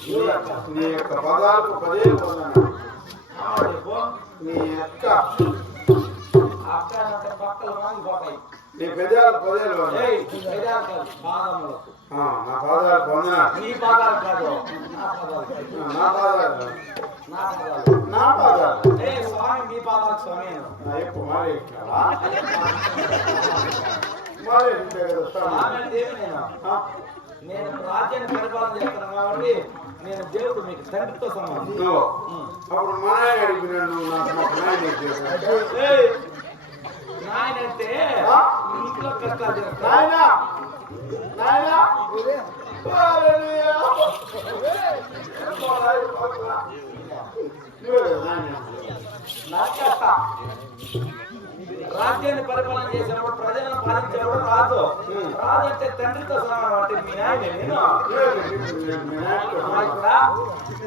నీ యొక్క పదాలకు పదే నీ యొక్క నీ పెదాలు పదేలు పెదాలు నా పాదాలు పొందన నీ పాదాలు కాదు నా పాదాలు నా పాదాలు నా పాదాలు నా పాదాలు ఏ స్వామి పాదాలు స్వామి యొక్క మారే? మారే ఇచ్చే నేను రాజ్యాన్ని పరిపాలన చేస్తాను కాబట్టి నేను దేవుడు మీకు తండ్రితో సమానం అప్పుడు మా నాయనంటే ఇంట్లో కష్టాలు నాయనా. రాజ్యాన్ని పరిపాలన చేసినప్పుడు ప్రజలను పాలించేవాడు రాజు రాజు అంటే తండ్రితో సమానం అంటే మీ నాయన నేను. మీ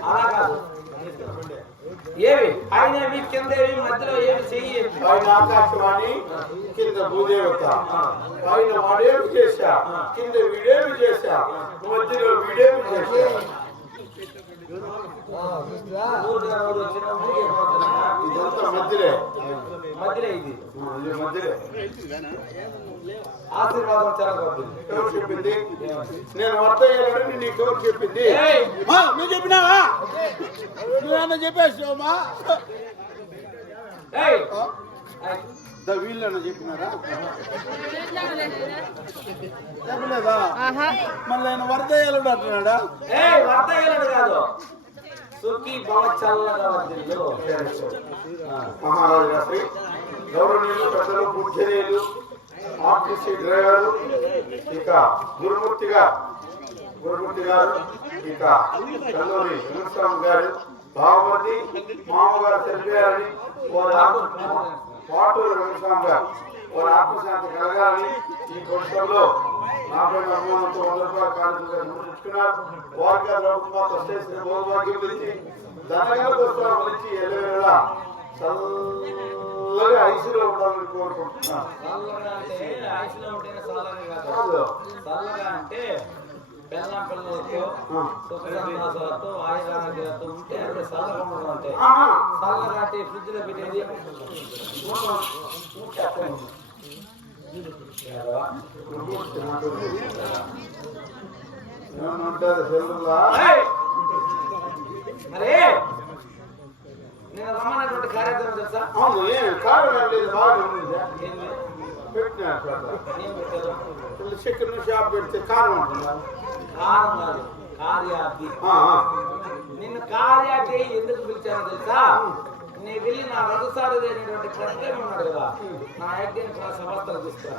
అలా కాదు. ఏవి ఆయన ఏమి కింద ఏమి మధ్యలో ఏమి చెయ్యి పైన ఆకాశవాణి కింద భూదేవత. పైన వాడేమి చేశా? కింద వీడేమి చేశా? మధ్యలో వీడేమి చేశా? మధ్యలే. మధ్యలో ఇది. మధ్యలే ఆశీర్వాదం ఎవరు చెప్పింది? నేను నీకు ఎవరు చెప్పింది? నువ్వు చెప్పినావా? నువ్వేమన్నా చెప్పేసావమ్మా? వీళ్ళని చెప్పినారా? చెప్పలేదా? మళ్ళీ ఆయన వరదయ్యాలు అంటున్నాడా? ఏయ్, వర్తయ్యలను కాదు. సుఖీ భవ చల్లగా మహారాజు గారి గౌరవనీయులు పెద్దలు పూజనీయులు ఆర్టీసీ డ్రైవర్ ఇక గురుమూర్తి గారు గురుమూర్తి గారు ఇక కల్లూరి వెంకటస్వామి గారు మామగారు చనిపోయారని వారి పాటూరు వెంకటస్వామి గారు. వారి ఆత్మశాంతి కలగాలని ఈ కొడుకుల్లో నాపై అభిమానంతో వంద రూపాయల కానుకగా సమర్పించుకున్నారు వారికి ప్రభుత్వం చేసిన భోగభాగ్యం గురించి ధనగల గురించి చల్లగా ఐసీలో ఉండాలని కోరుకుంటున్నాను పిల్లలతో ఆ. సుఖ సంతోషాలతో ఆయురారోగ్యాలతో ఉంటే అదే చల్లగా అంటే ఆహా. చల్లగా అంటే ఫ్రిడ్జ్లో పెట్టేది ఏమంటారు సెల్లులా ఏయ్! నేను రమ్మన్నటువంటి కార్యక్రమం అవును ఏం కారణం లేదు బాగా పెట్టినా చికెన్ షాప్ పెడితే కారం అంటున్నా కారం కాదు కార్యార్థి నిన్ను కార్యార్థి ఎందుకు పిలిచాను తెలుసా నీ వెళ్ళి నా రఘుసారి అనేటువంటి ప్రశ్న ఉన్నాడు కదా. నా యజ్ఞ సంస్థలు తీసుకురా.